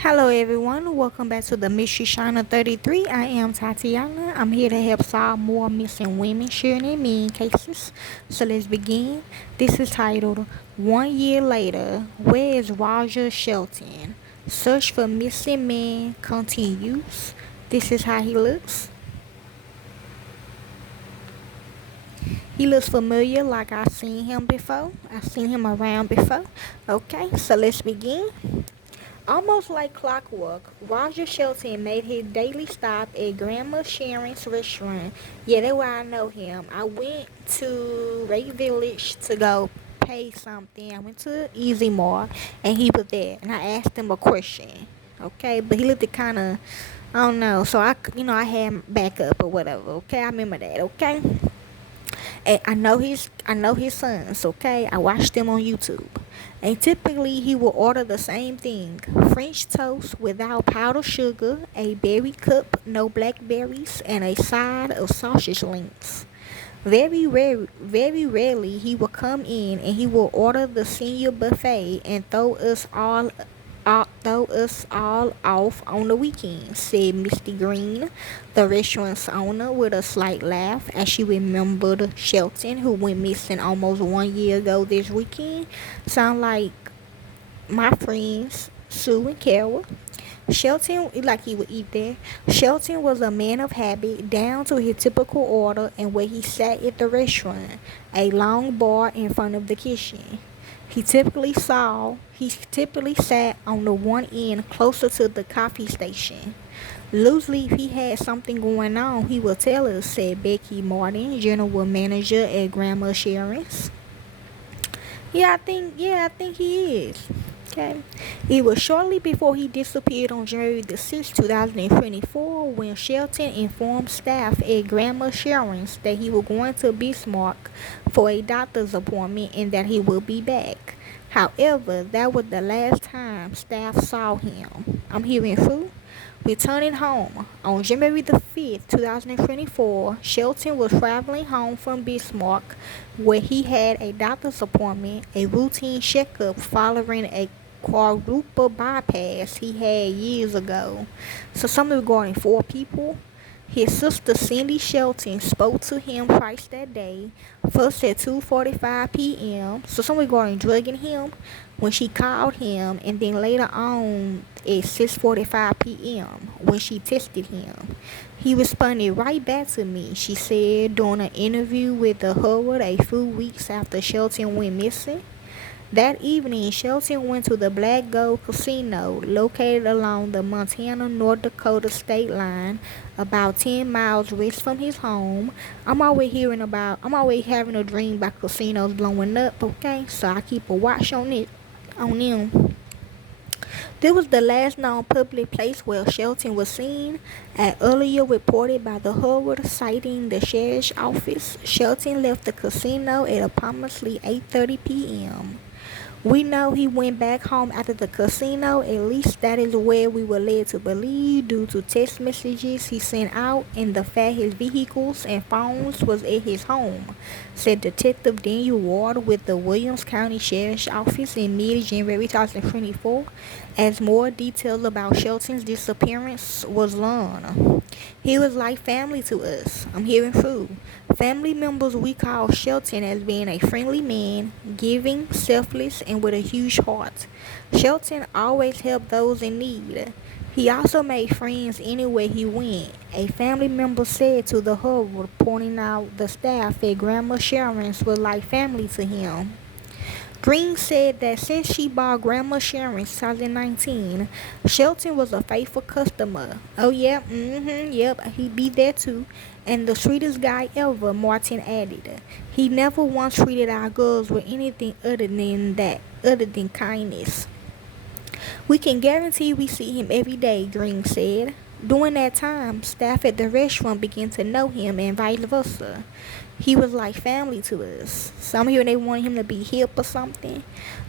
Hello everyone, welcome back to the Mystery Shiner 33. I am Tatiana. I'm here to help solve more missing women, sharing and men cases. So let's begin. This is titled 1 Year Later, Where is Roger Shelton? Search for missing man continues. This is how he looks. He looks familiar like I've seen him before. I've seen him around before. Okay, so let's begin. Almost like clockwork, Roger Shelton made his daily stop at Grandma Sharon's restaurant. Yeah, that's where I know him. I went to Ray Village to go pay something. I went to Easy Mart and he was there. And I asked him a question. Okay, but he looked kind of, I don't know. So I had backup or whatever. Okay, I remember that. Okay. And I know his sons, okay? I watched them on YouTube. And typically he will order the same thing. French toast without powdered sugar, a berry cup, no blackberries, and a side of sausage links. Very rarely he will come in and he will order the senior buffet and throw us all off on the weekend, said Misty Green, the restaurant's owner, with a slight laugh as she remembered Shelton, who went missing almost 1 year ago this weekend. Sound like my friends Sue and Carol. Shelton, like he would eat there. Shelton was a man of habit, down to his typical order and where he sat at the restaurant, a long bar in front of the kitchen. He typically sat on the one end closer to the coffee station. Loosely, if he had something going on, he would tell us, said Becky Martin, general manager at Grandma Sharon's. Yeah, I think he is. Okay. It was shortly before he disappeared on January the 6th, 2024, when Shelton informed staff at Grandma Sharon's that he was going to Bismarck for a doctor's appointment and that he would be back. However, that was the last time staff saw him. I'm hearing through. Returning home on January the 5th, 2024, Shelton was traveling home from Bismarck, where he had a doctor's appointment, a routine checkup following a quadruple bypass he had years ago. So, something regarding 4 people. His sister Cindy Shelton spoke to him twice that day, first at 2:45 p.m., so someone regarding drugging him when she called him, and then later on at 6:45 p.m. when she tested him. He responded right back to me, she said during an interview with the Herald a few weeks after Shelton went missing. That evening, Shelton went to the Black Gold Casino, located along the Montana-North Dakota state line, about 10 miles west from his home. I'm always having a dream about casinos blowing up, okay? So I keep a watch on them. This was the last known public place where Shelton was seen, as earlier reported by the Herald, citing the sheriff's office. Shelton left the casino at approximately 8:30 p.m. We know he went back home after the casino, at least that is where we were led to believe due to text messages he sent out and the fact his vehicles and phones was at his home, said Detective Daniel Ward with the Williams County Sheriff's Office in mid-January 2024, as more details about Shelton's disappearance was learned. He was like family to us. I'm hearing through. Family members we call Shelton as being a friendly man, giving, selfless, and with a huge heart. Shelton always helped those in need. He also made friends anywhere he went. A family member said to the Herald, pointing out the staff at Grandma Sharon's was like family to him. Green said that since she bought Grandma Sharon in 2019, Shelton was a faithful customer. Oh yeah, yep, he be there too. And the sweetest guy ever, Martin added. He never once treated our girls with anything other than kindness. We can guarantee we see him every day, Green said. During that time, staff at the restaurant began to know him and vice versa. He was like family to us. Some here they wanted him to be hip or something.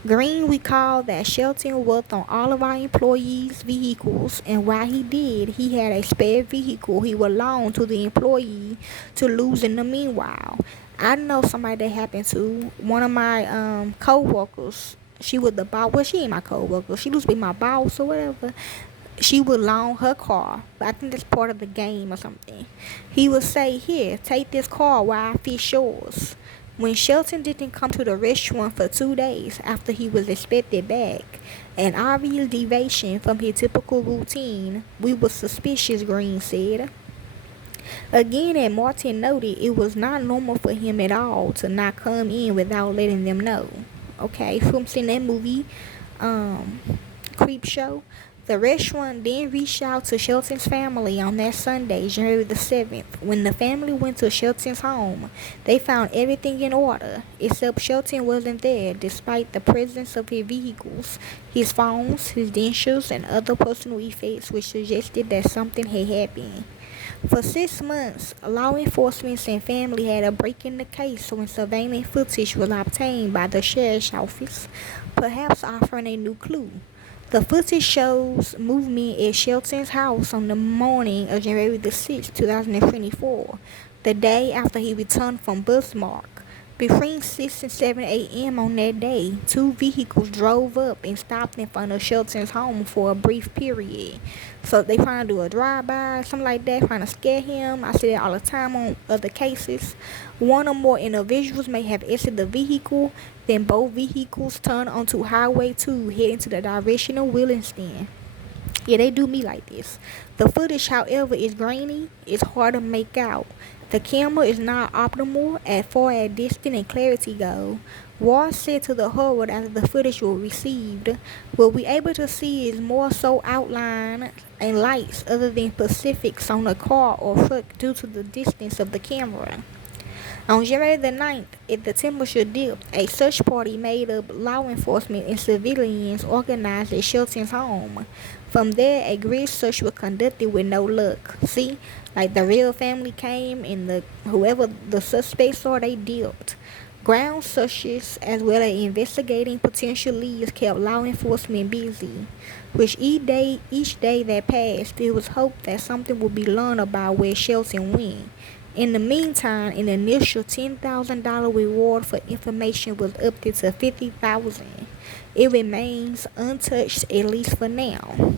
Green recalled that Shelton worked on all of our employees' vehicles, and while he did, he had a spare vehicle he would loan to the employee to lose in the meanwhile. I know somebody that happened to. One of my co-workers she was the boss. Well, she ain't my coworker. She used to be my boss or whatever. She would loan her car, but I think that's part of the game or something. He would say, "Here, take this car while I fix yours." When Shelton didn't come to the restaurant for 2 days after he was expected back, an obvious deviation from his typical routine, we were suspicious, Green said. Again, as Martin noted, it was not normal for him at all to not come in without letting them know. Okay, from seeing that movie, um, Creep Show, the restaurant then reached out to Shelton's family on that Sunday, January the 7th. When the family went to Shelton's home, they found everything in order, except Shelton wasn't there, despite the presence of his vehicles, his phones, his dentures, and other personal effects, which suggested that something had happened. For 6 months, law enforcement and family had a break in the case when surveillance footage was obtained by the sheriff's office, perhaps offering a new clue. The footage shows movement at Shelton's house on the morning of January the 6th, 2024, the day after he returned from Busmark. Between 6 and 7 a.m. on that day, two vehicles drove up and stopped in front of Shelton's home for a brief period. So they trying to do a drive-by, something like that, trying to scare him. I see that all the time on other cases. One or more individuals may have exited the vehicle, then both vehicles turned onto Highway 2, heading to the direction of Williston. Yeah, they do me like this. The footage, however, is grainy. It's hard to make out. The camera is not optimal as far as distance and clarity go. Ward said to the Herald after the footage was received, "What we able to see is more so outline and lights other than specifics on the car or truck due to the distance of the camera." On January the 9th, if the temperature dipped, a search party made up law enforcement and civilians organized at Shelton's home. From there, a grid search was conducted with no luck. See, like the real family came and whoever the suspects are, they dipped. Ground searches as well as investigating potential leads kept law enforcement busy. Which each day that passed, it was hoped that something would be learned about where Shelton went. In the meantime, an initial $10,000 reward for information was upped to $50,000. It remains untouched, at least for now.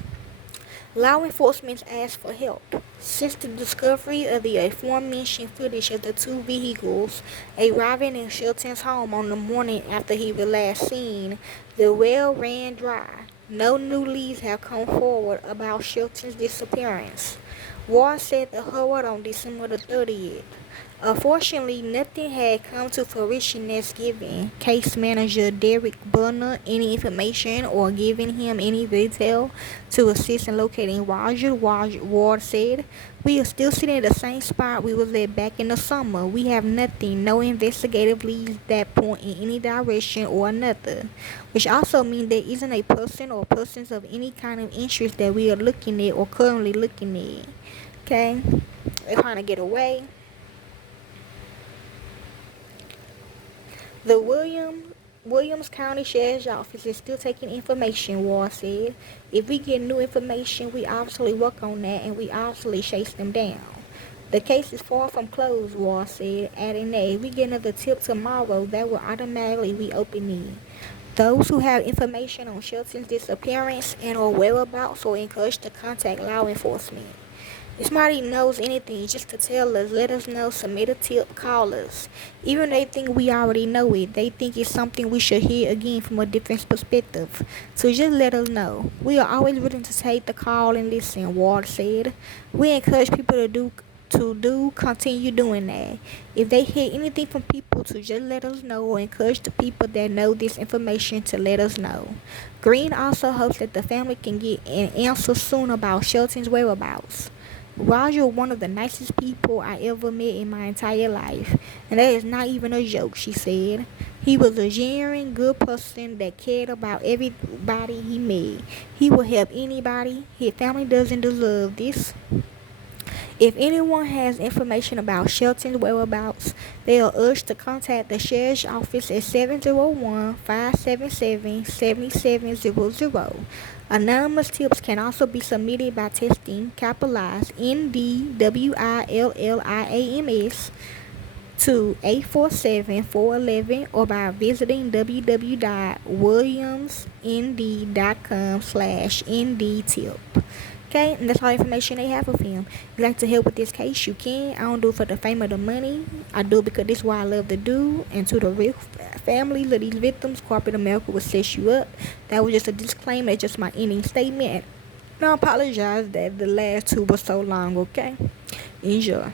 Law enforcement asked for help. Since the discovery of the aforementioned footage of the two vehicles arriving in Shelton's home on the morning after he was last seen, the well ran dry. No new leads have come forward about Shelton's disappearance. Ward said the Herald on December the 30th. Unfortunately, nothing had come to fruition as given case manager Derek Bunner any information or giving him any detail to assist in locating Roger. Ward said, "We are still sitting at the same spot we was at back in the summer. We have nothing, no investigative leads that point in any direction or another," which also means there isn't a person or persons of any kind of interest that we are looking at or currently looking at. Okay? They're trying to get away. The Williams County Sheriff's Office is still taking information, Ward said. "If we get new information, we obviously work on that and we obviously chase them down." "The case is far from closed," Ward said, adding that if we get another tip tomorrow, that will automatically reopen it. Those who have information on Shelton's disappearance and or whereabouts are encouraged to contact law enforcement. If somebody knows anything, just to tell us, let us know, submit a tip, call us. Even they think we already know it, they think it's something we should hear again from a different perspective. So just let us know. We are always willing to take the call and listen, Ward said. We encourage people to continue doing that. If they hear anything from people, to just let us know or encourage the people that know this information to let us know. Green also hopes that the family can get an answer soon about Shelton's whereabouts. "Roger was one of the nicest people I ever met in my entire life, and that is not even a joke," she said. "He was a genuine, good person that cared about everybody he met. He will help anybody. His family doesn't deserve this." If anyone has information about Shelton's whereabouts, they are urged to contact the Sheriff's Office at 701-577-7700. Anonymous tips can also be submitted by texting capitalized NDWILLIAMS to 847-411 or by visiting www.williamsnd.com/ndtip. Okay, and that's all the information they have of him. If you'd like to help with this case, you can. I don't do it for the fame or the money. I do it because this is what I love to do. And to the real families of these victims, corporate America will set you up. That was just a disclaimer, just my ending statement. And I apologize that the last two were so long, okay? Enjoy.